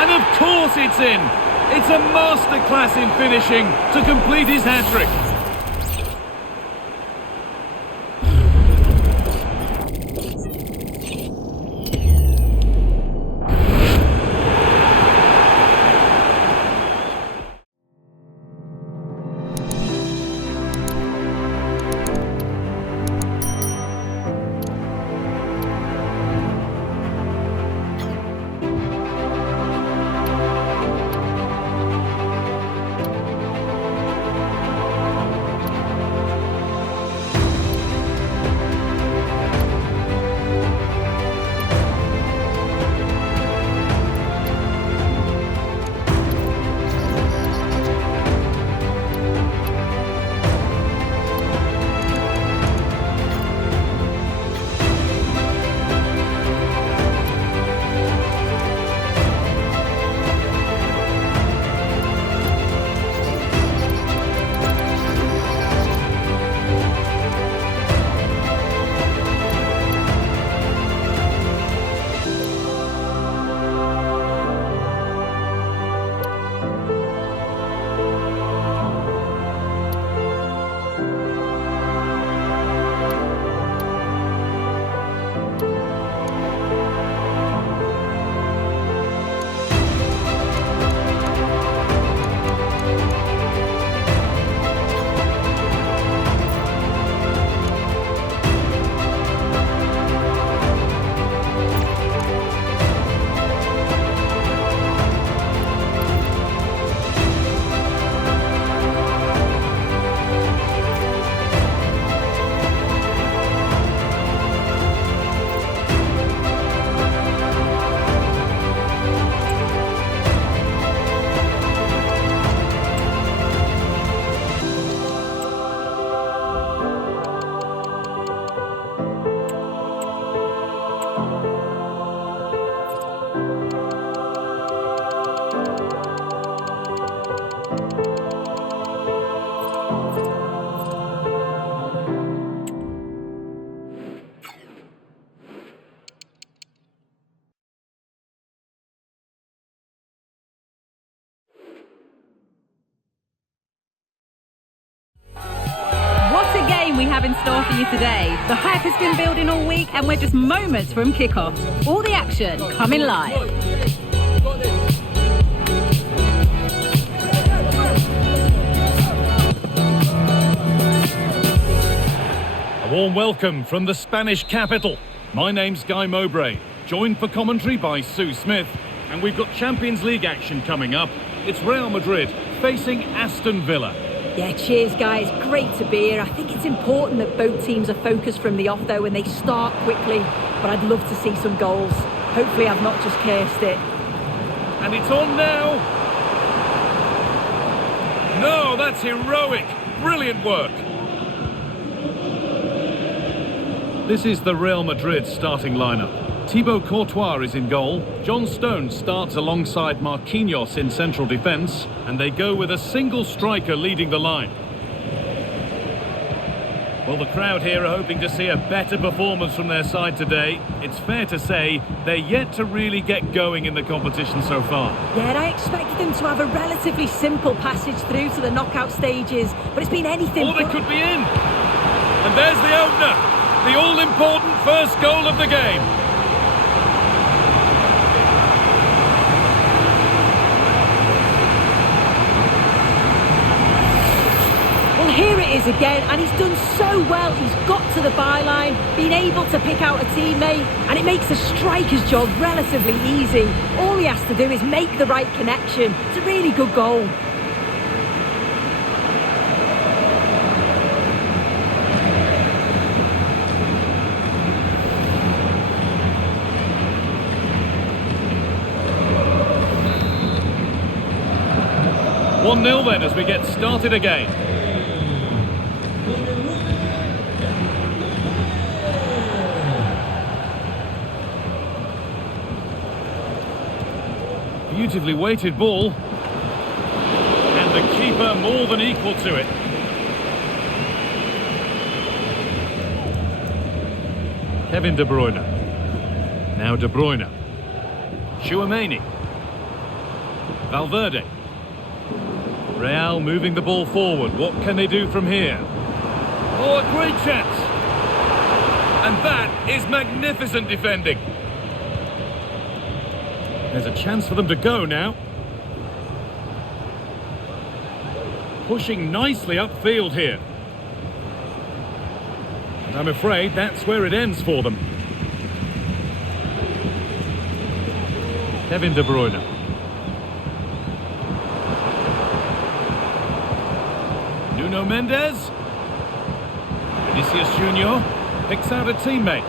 And of course it's in! It's a masterclass in finishing to complete his hat-trick. We have in store for you today. The hype has been building all week and we're just moments from kickoff. All the action coming live. A warm welcome from the Spanish capital. My name's Guy Mowbray, joined for commentary by Sue Smith, and we've got Champions League action coming up. It's Real Madrid facing Aston Villa. Yeah, cheers guys, great to be here. I think it's important that both teams are focused from the off though and they start quickly, but I'd love to see some goals. Hopefully I've not just cursed it. And it's on now. No, that's heroic. Brilliant work. This is the Real Madrid starting lineup. Thibaut Courtois is in goal. John Stones starts alongside Marquinhos in central defence, and they go with a single striker leading the line. Well, the crowd here are hoping to see a better performance from their side today. It's fair to say they're yet to really get going in the competition so far. Yeah, I expected them to have a relatively simple passage through to the knockout stages, but it's been anything but... they could be in. And there's the opener, the all-important first goal of the game. Here it is again, and he's done so well. He's got to the byline, been able to pick out a teammate, and it makes the striker's job relatively easy. All he has to do is make the right connection. It's a really good goal. One 0 then as we get started again. Beautifully weighted ball, and the keeper more than equal to it. Kevin De Bruyne. Now De Bruyne. Tchouameni. Valverde. Real moving the ball forward. What can they do from here? Oh, a great chance. And that is magnificent defending. There's a chance for them to go now. Pushing nicely upfield here. And I'm afraid that's where it ends for them. Kevin De Bruyne. Nuno Mendes. Vinicius Junior picks out a teammate.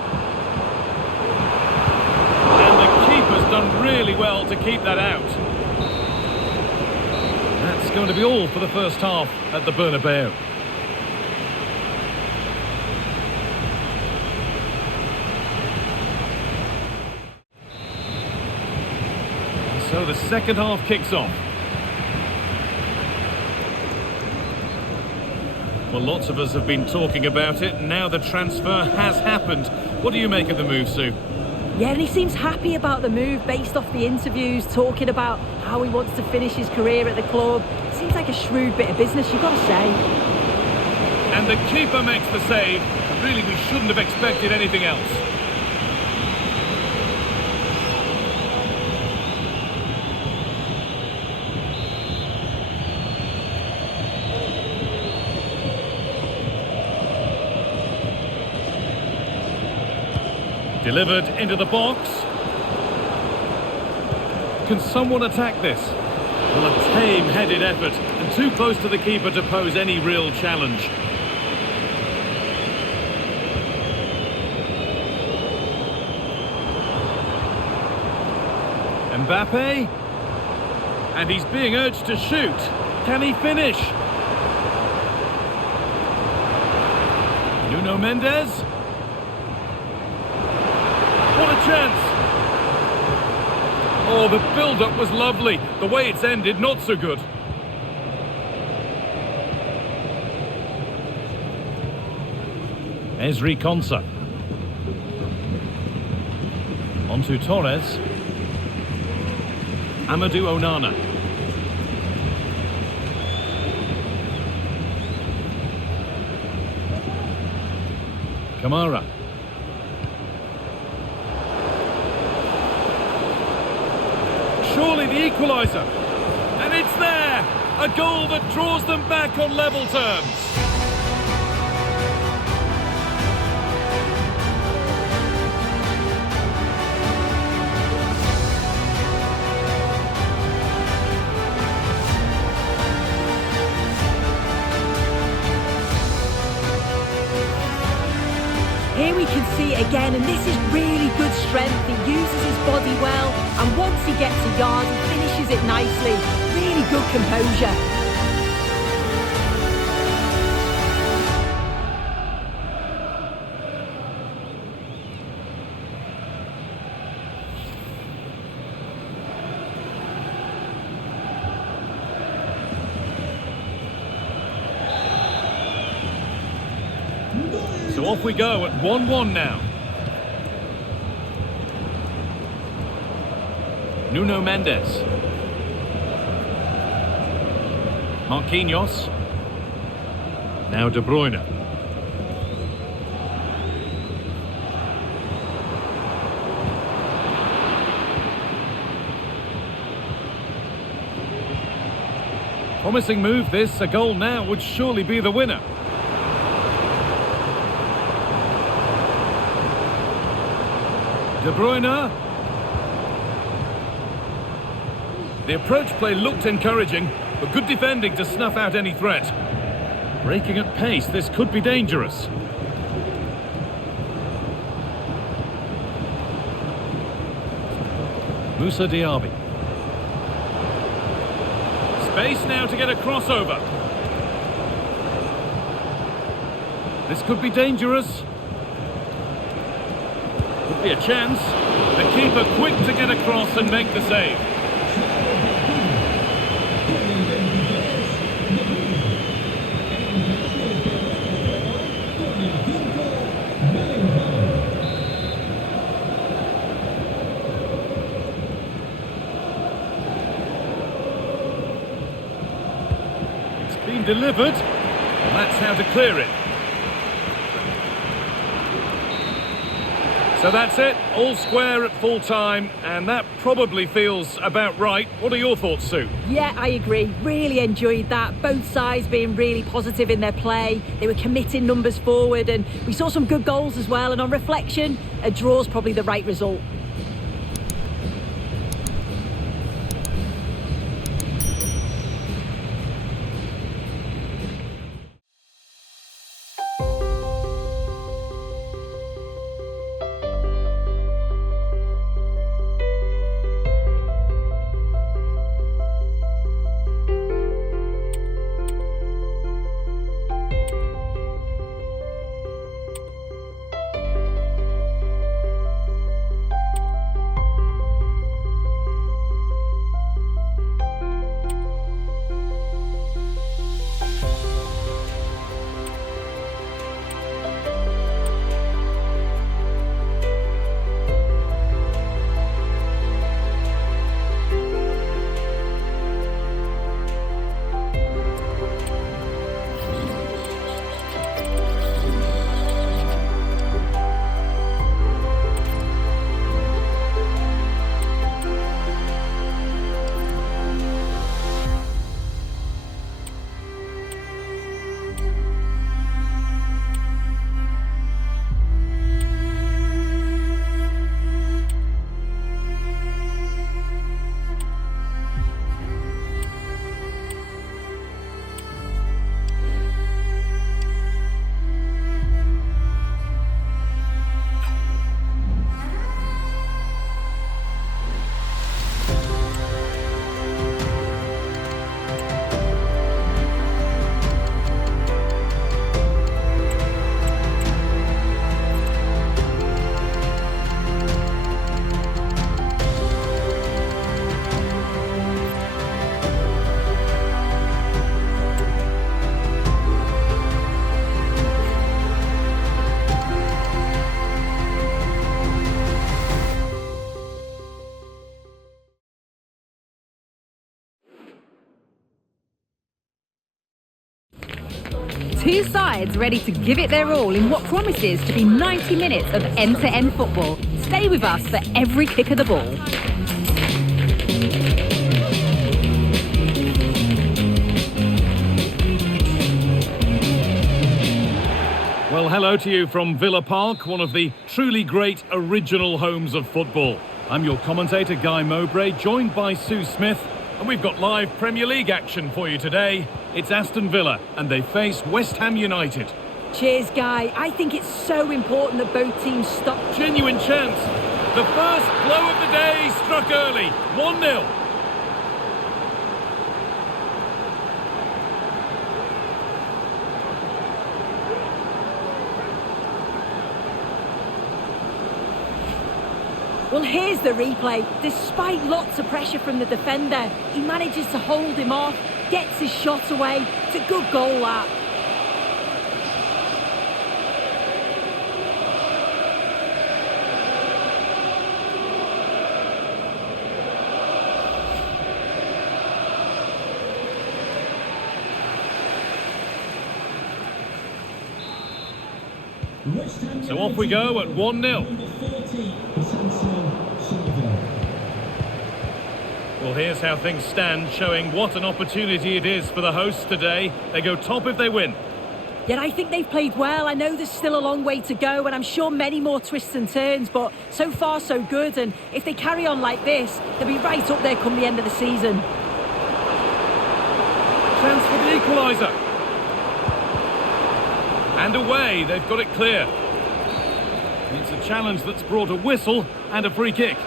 And the keeper's done really well to keep that out. That's going to be all for the first half at the Bernabeu. So the second half kicks off. Well, lots of us have been talking about it, and now the transfer has happened. What do you make of the move, Sue? Yeah, and he seems happy about the move based off the interviews, talking about how he wants to finish his career at the club. Seems like a shrewd bit of business, you've got to say. And the keeper makes the save. Really, we shouldn't have expected anything else. Delivered into the box. Can someone attack this? Well, a tame-headed effort, and too close to the keeper to pose any real challenge. Mbappe. And he's being urged to shoot. Can he finish? Nuno Mendes. What a chance! Oh, the build-up was lovely. The way it's ended, not so good. Ezri Konsa. Onto Torres. Amadou Onana. Kamara. Surely the equaliser. And it's there! A goal that draws them back on level terms. Here we can see it again, and this is really good strength. He uses his body well, and once he gets a yard, he finishes it nicely. Really good composure. So off we go at 1-1 now. Nuno Mendes. Marquinhos. Now De Bruyne. Promising move this. A goal now would surely be the winner. De Bruyne. The approach play looked encouraging, but good defending to snuff out any threat. Breaking at pace, this could be dangerous. Moussa Diaby. Space now to get a crossover. This could be dangerous. Could be a chance. The keeper quick to get across and make the save. delivered. Well, that's how to clear it. So that's it, all square at full time, and that probably feels about right. What are your thoughts, Sue? Yeah, I agree. Really enjoyed that. Both sides being really positive in their play. They were committing numbers forward, and we saw some good goals as well. And on reflection, a draw's probably the right result. Two sides ready to give it their all in what promises to be 90 minutes of end-to-end football. Stay with us for every kick of the ball. Well, hello to you from Villa Park, one of the truly great original homes of football. I'm your commentator, Guy Mowbray, joined by Sue Smith, and we've got live Premier League action for you today. It's Aston Villa, and they face West Ham United. Cheers, Guy. I think it's so important that both teams stop. Genuine chance. The first blow of the day struck early. 1-0. Well, here's the replay. Despite lots of pressure from the defender, he manages to hold him off, gets his shot away. It's a good goal, that. So off we go at 1-0. Well, here's how things stand, showing what an opportunity it is for the hosts today. They go top if they win. Yet I think they've played well. I know there's still a long way to go, and I'm sure many more twists and turns, but so far so good. And if they carry on like this, they'll be right up there come the end of the season. Chance for the equaliser. And away, they've got it clear. It's a challenge that's brought a whistle and a free kick.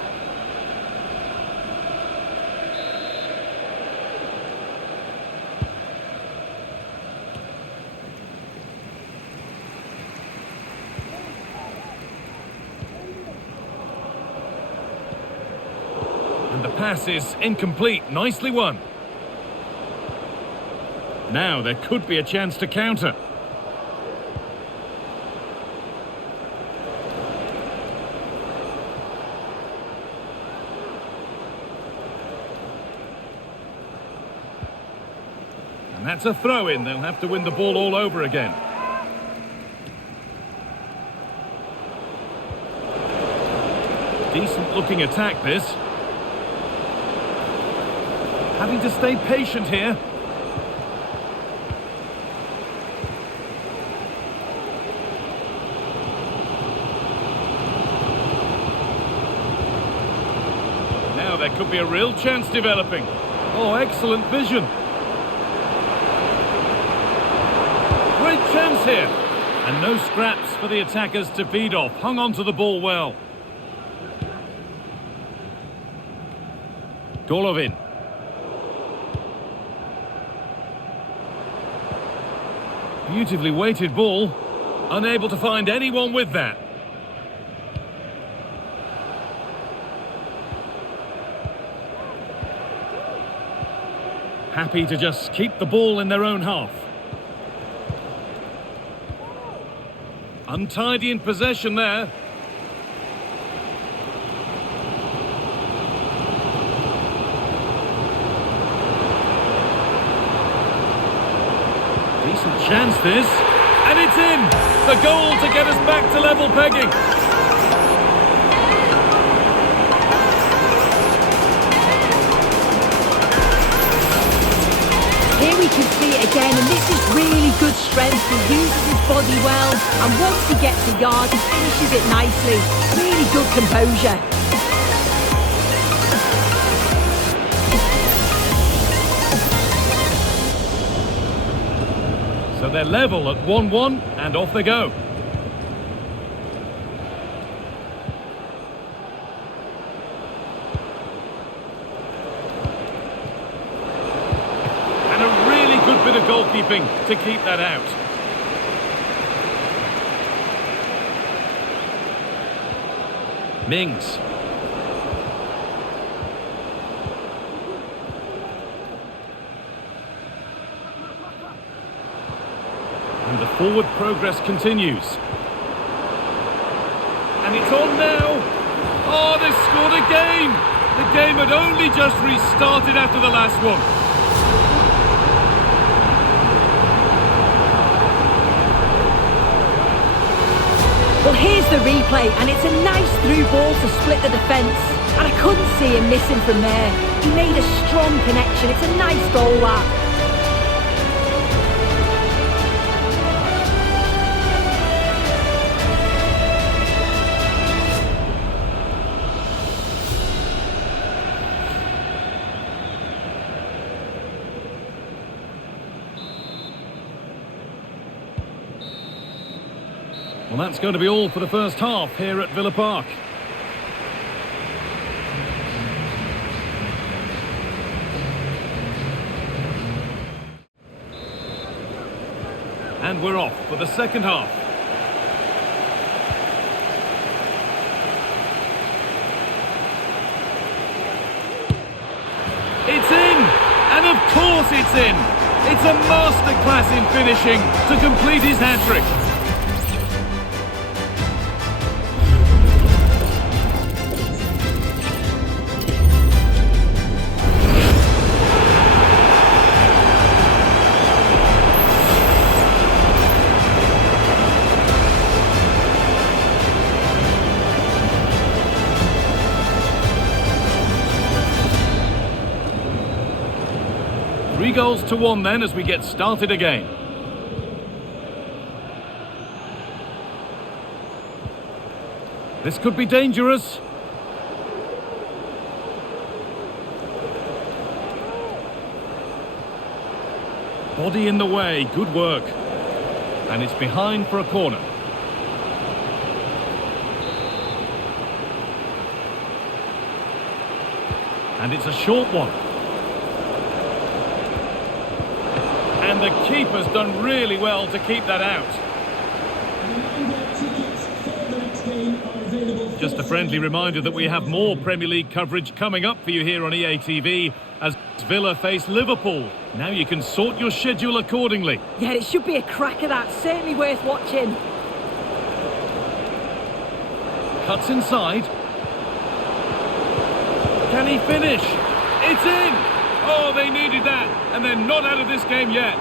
And the pass is incomplete, nicely won. Now there could be a chance to counter. And that's a throw-in. They'll have to win the ball all over again. Decent-looking attack, this. Having to stay patient here. Now there could be a real chance developing. Oh, excellent vision. Great chance here. And no scraps for the attackers to feed off. Hung on to the ball well. Golovin. Beautifully weighted ball. Unable to find anyone with that. Happy to just keep the ball in their own half. Untidy in possession there. Decent chance this, and it's in! The goal to get us back to level pegging. Here we can see it again, and this is really good strength. He uses his body well, and once he gets a yard, he finishes it nicely. Really good composure. So they're level at 1-1, and off they go. And a really good bit of goalkeeping to keep that out. Mings. And the forward progress continues. And it's on now. Oh, they've scored again. The game had only just restarted after the last one. Well, here's the replay, and it's a nice through ball to split the defence. And I couldn't see him missing from there. He made a strong connection. It's a nice goal, that. Well, that's going to be all for the first half here at Villa Park. And we're off for the second half. It's in! And of course it's in! It's a masterclass in finishing to complete his hat-trick. Three goals to one then as we get started again. This could be dangerous. Body in the way, good work. And it's behind for a corner. And it's a short one. And the keeper's done really well to keep that out. Just a friendly reminder that we have more Premier League coverage coming up for you here on EA TV as Villa face Liverpool. Now you can sort your schedule accordingly. Yeah, it should be a cracker, that. Certainly worth watching. Cuts inside. Can he finish? It's in! Oh, they needed that, and they're not out of this game yet.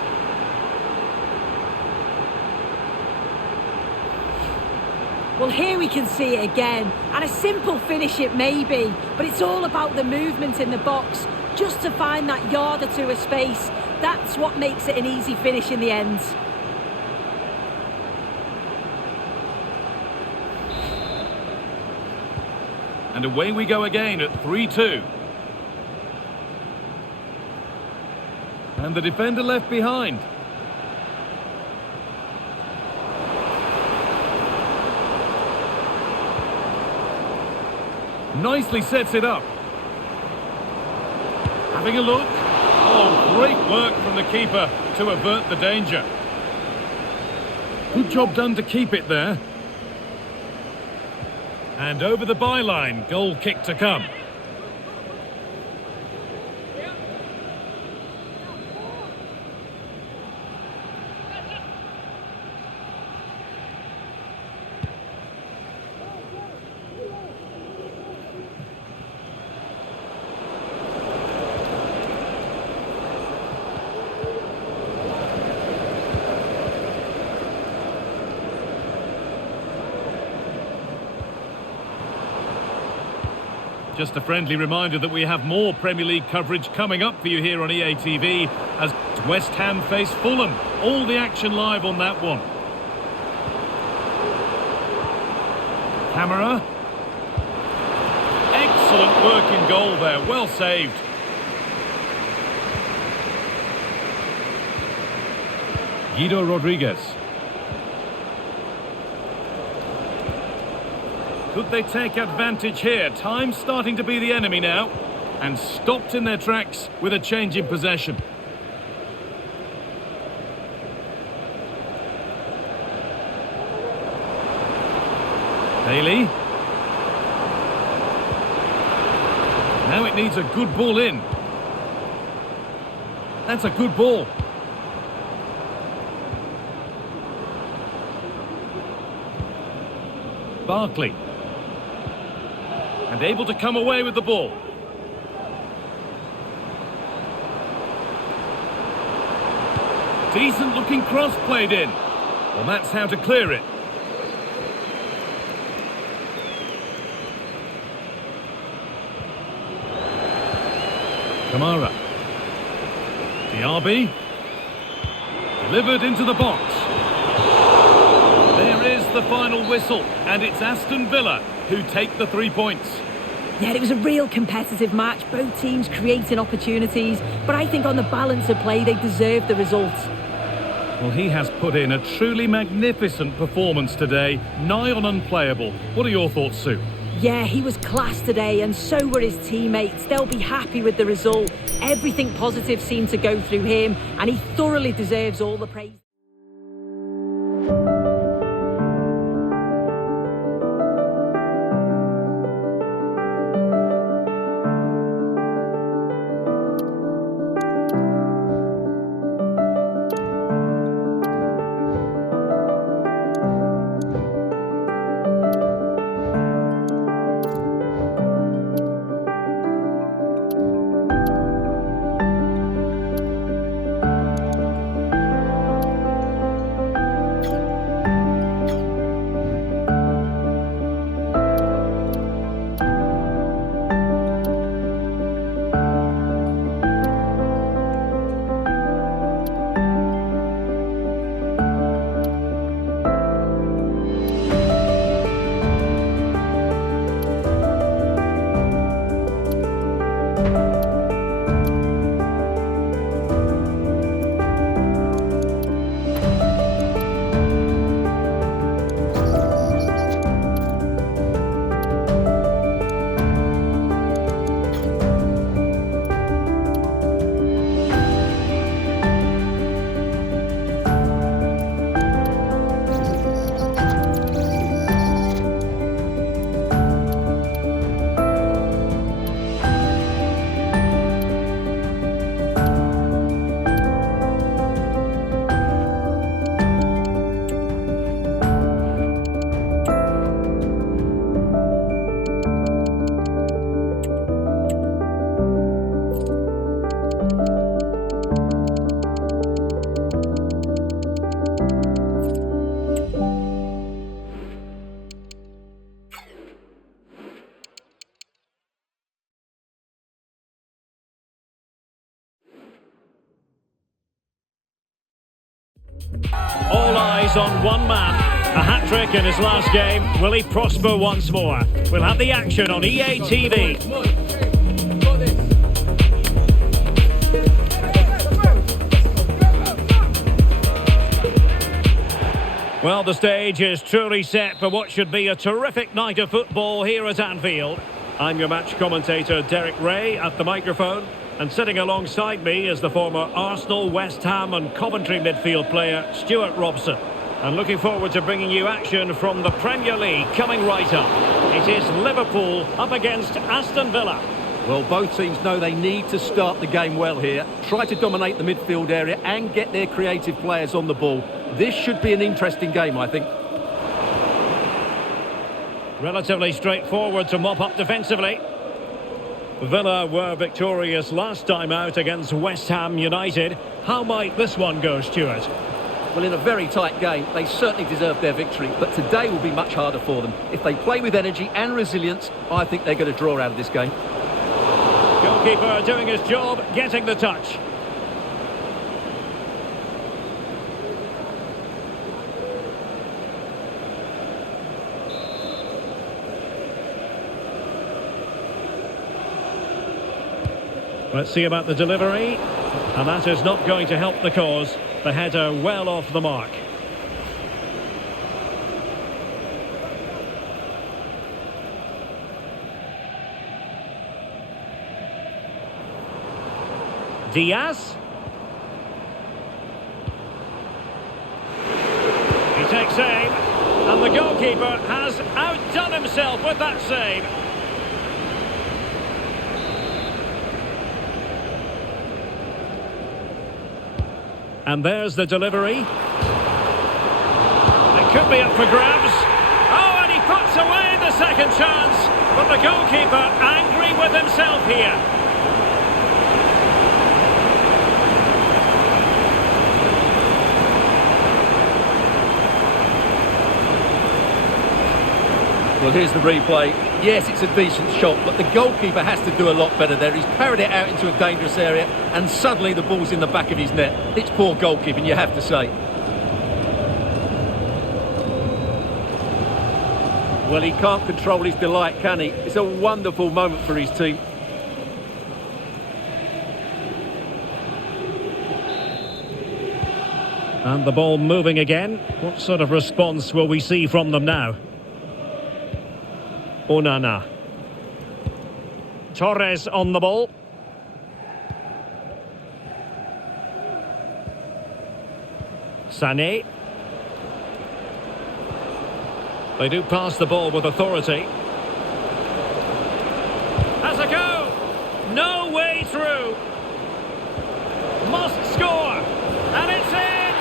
Well, here we can see it again, and a simple finish it may be, but it's all about the movement in the box, just to find that yard or two of space. That's what makes it an easy finish in the end. And away we go again at 3-2. And the defender left behind. Nicely sets it up. Having a look. Oh, great work from the keeper to avert the danger. Good job done to keep it there. And over the byline, goal kick to come. Just a friendly reminder that we have more Premier League coverage coming up for you here on EA TV as West Ham face Fulham. All the action live on that one. Camera. Excellent work in goal there. Well saved. Guido Rodriguez. Could they take advantage here? Time's starting to be the enemy now. And stopped in their tracks with a change in possession. Haley. Now it needs a good ball in. That's a good ball. Barkley. And able to come away with the ball. Decent looking cross played in. Well, that's how to clear it. Kamara. Diaby. Delivered into the box. There is the final whistle, and it's Aston Villa who take the 3 points. Yeah, it was a real competitive match, both teams creating opportunities, but I think on the balance of play they deserved the result. Well, he has put in a truly magnificent performance today, nigh on unplayable. What are your thoughts, Sue? Yeah, he was class today, and so were his teammates. They'll be happy with the result. Everything positive seemed to go through him, and he thoroughly deserves all the praise. focus on one man. A hat-trick in his last game. Will he prosper once more? We'll have the action on EA TV. Well, the stage is truly set for what should be a terrific night of football here at Anfield. I'm your match commentator, Derek Ray, at the microphone. And sitting alongside me is the former Arsenal, West Ham and Coventry midfield player, Stuart Robson. And looking forward to bringing you action from the Premier League coming right up. It is Liverpool up against Aston Villa. Well, both teams know they need to start the game well here. Try to dominate the midfield area and get their creative players on the ball. This should be an interesting game, I think. Relatively straightforward to mop up defensively. Villa were victorious last time out against West Ham United. How might this one go, Stuart? Well, in a very tight game, they certainly deserve their victory, but today will be much harder for them. If they play with energy and resilience, I think they're going to draw out of this game. Goalkeeper doing his job, getting the touch. Let's see about the delivery. And that is not going to help the cause. The header well off the mark. Diaz. He takes aim. And the goalkeeper has outdone himself with that save. And there's the delivery. It could be up for grabs. Oh, and he puts away the second chance. But the goalkeeper angry with himself here. Well, here's the replay. Yes, it's a decent shot, but the goalkeeper has to do a lot better there. He's parried it out into a dangerous area, and suddenly the ball's in the back of his net. It's poor goalkeeping, you have to say. Well, he can't control his delight, can he? It's a wonderful moment for his team. And the ball moving again. What sort of response will we see from them now? Onana. Torres on the ball. Sané. They do pass the ball with authority. Has a go! No way through! Must score! And it's in!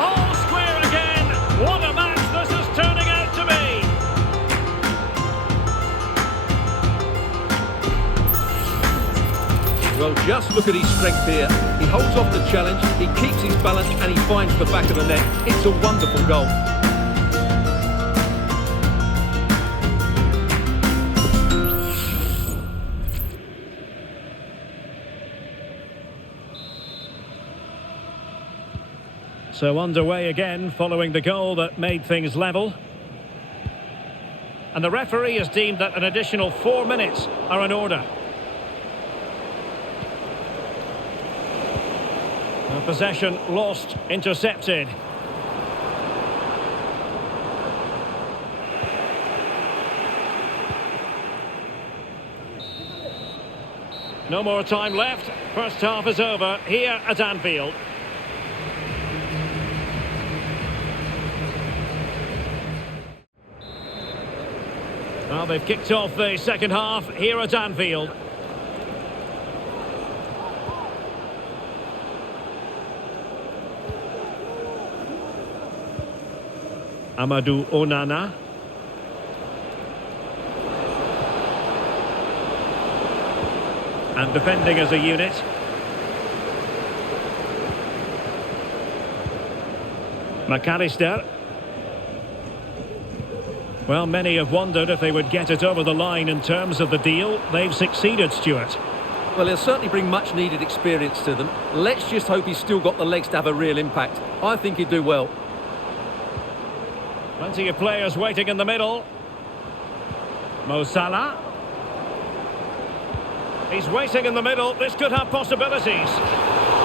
All square again! What a match this is turning out to be! Well, just look at his strength here. He holds off the challenge, he keeps his balance and he finds the back of the net. It's a wonderful goal. So underway again following the goal that made things level. And the referee has deemed that an additional 4 minutes are in order. Possession lost, intercepted. No more time left. First half is over here at Anfield. Well, they've kicked off the second half here at Anfield. Amadou Onana. And defending as a unit. McAllister. Well, many have wondered if they would get it over the line in terms of the deal. They've succeeded, Stuart. Well, he'll certainly bring much needed experience to them. Let's just hope he's still got the legs to have a real impact. I think he'd do well. Plenty of players waiting in the middle. Mo Salah. He's waiting in the middle. This could have possibilities.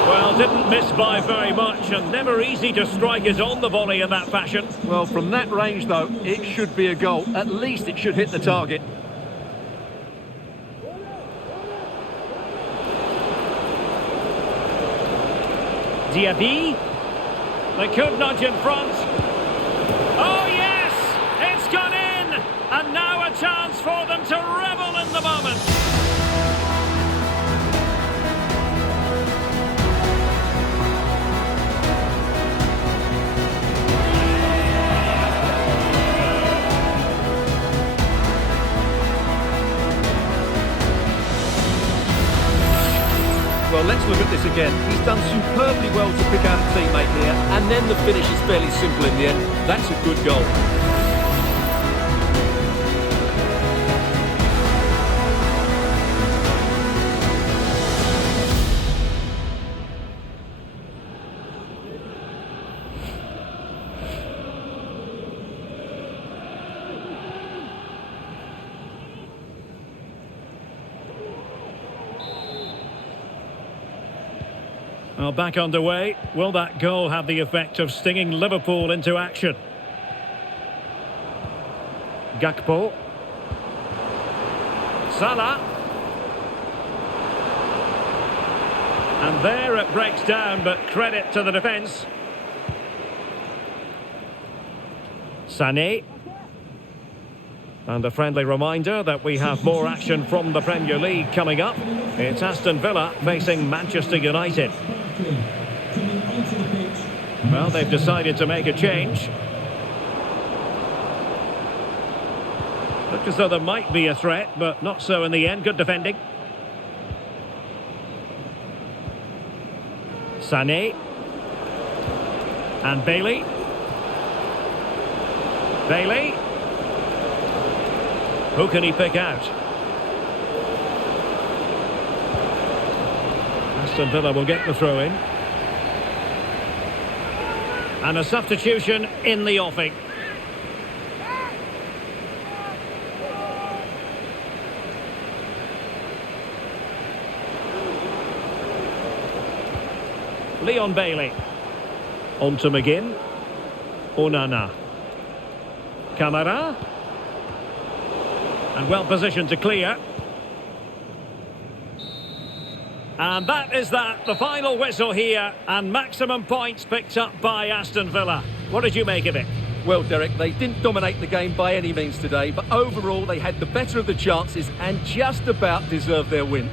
Well, didn't miss by very much, and never easy to strike it on the volley in that fashion. Well, from that range, though, it should be a goal. At least it should hit the target. Diaby. They could nudge in front. Oh, yes! It's gone in! And now a chance for them to revel in the moment. Well, let's look at this again. He's done superbly well to pick out a teammate here, and then the finish is fairly simple in the end. That's a good goal. Well, back underway. Will that goal have the effect of stinging Liverpool into action? Gakpo. Salah. And there it breaks down, but credit to the defence. Sané. And a friendly reminder that we have more action from the Premier League coming up. It's Aston Villa facing Manchester United. Well, they've decided to make a change. Looked as though there might be a threat, but not so in the end. Good defending. Sané. And Bailey. Bailey. Who can he pick out? Aston Villa will get the throw in. And a substitution in the offing. Leon Bailey. On to McGinn. Onana. Camara. And well positioned to clear. And that is that, the final whistle here, and maximum points picked up by Aston Villa. What did you make of it? Well, Derek, they didn't dominate the game by any means today, but overall they had the better of the chances and just about deserved their win.